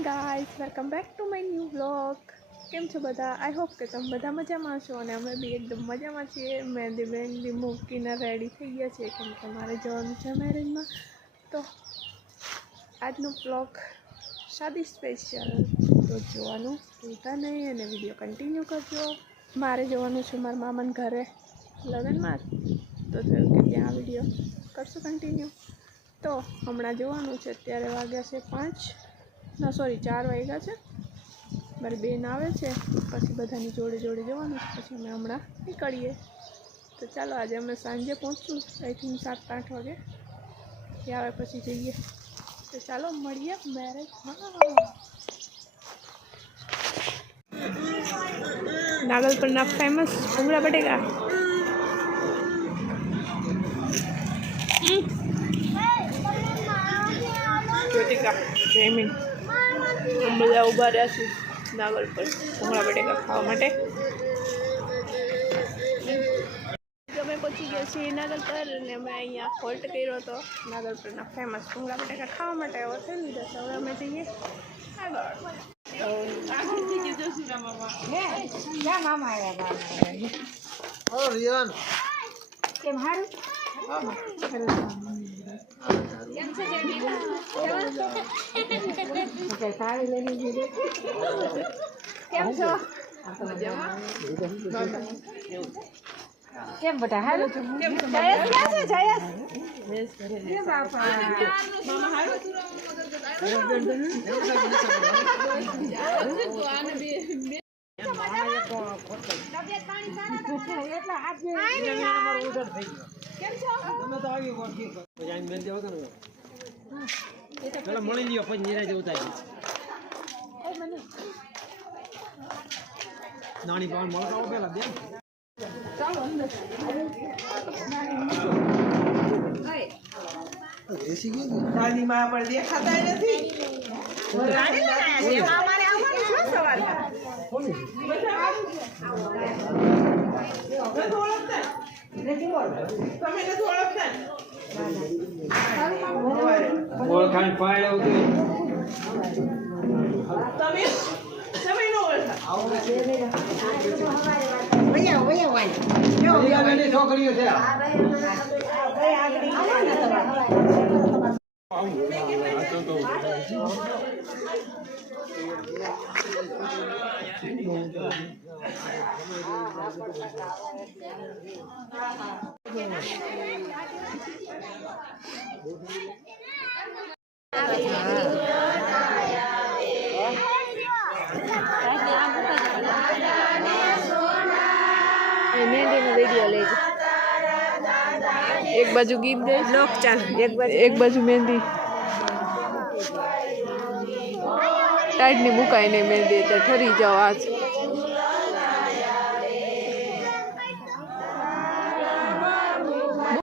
Hi guys, welcome back to my new vlog. केम छो बधा? आई होप के तमे बधा मजामां छो अने अमे बी एकदम मजामां छीए। मेहंदी बेंदी मूकीने रेडी थई गया छे केम के मारे जवानुं छे मेरेजमां। तो आजनो व्लॉग शादी स्पेशियल तो जोवानुं भूलता नहीं अने विडियो कंटिन्यू करजो। मारे जवानुं छे मारा मामाने घरे लग्नमा, तो थयुं के त्यां विडियो करशो कंटिन्यू। तो हमणां जवानुं छे, अत्यारे वाग्या छे 4 वाग्या छे। मारी बेन आवे छे पछी बधानी जोड़े जोड़े जवानुं छे, पछी अमे हमणां निकळीए। तो चालो आज अमे सांजे पहोंचशुं, आई थिंक 7-8 वागे ए आवे पछी जईए। तो चालो मळीए मैरेजमां। नागलपरना फेमस भूंगळा बटेका। ज्योतिका जयमीन हम બધા ઊભા રહ્યા છીએ નાગલ પર ભૂંગળા બટેકા ખાવા માટે। અમે પહોંચી ગયા છીએ નાગલ પર અને અમે અહીંયા હોલ્ટ કર્યો હતો નાગલ પરના ફેમસ ભૂંગળા બટેકા ખાવા માટે। હવે થઈ લીધા છે, હવે અમે જઈએ આગળ। કેમ હારું? કેમ છો? કેમ બેટા હારું? જયેશ ક્યાં છે? જયેશ કે બાપા મામા હારું? તબિયત પાણી સારા એટલે આજે અમારો ઓર્ડર થઈ ગયો। કેમ છો? તમે તો આવી વળગી જાઈન બેન દેવો કે પેલા મળી લ્યો પછી નીરા જેવું થાય। એ મને નાની પાન મળકાવો પેલા બેન ચાલો અંદર એસી ગઈ દાદી માં પણ દેખાતા નથી। રાણી લાયા છે અમારે આવવાનું શું સવાલ છે? ઓળખાણ પાડે તમે સમય નો ઓળખાણ છોકરીઓ છે। वीडियो ले एक बाजू गीत दे लोक चाल एक बाजू मेहंदी टाइट नहीं मुकाई नहीं मेहंदी तो ठरी जाओ आज।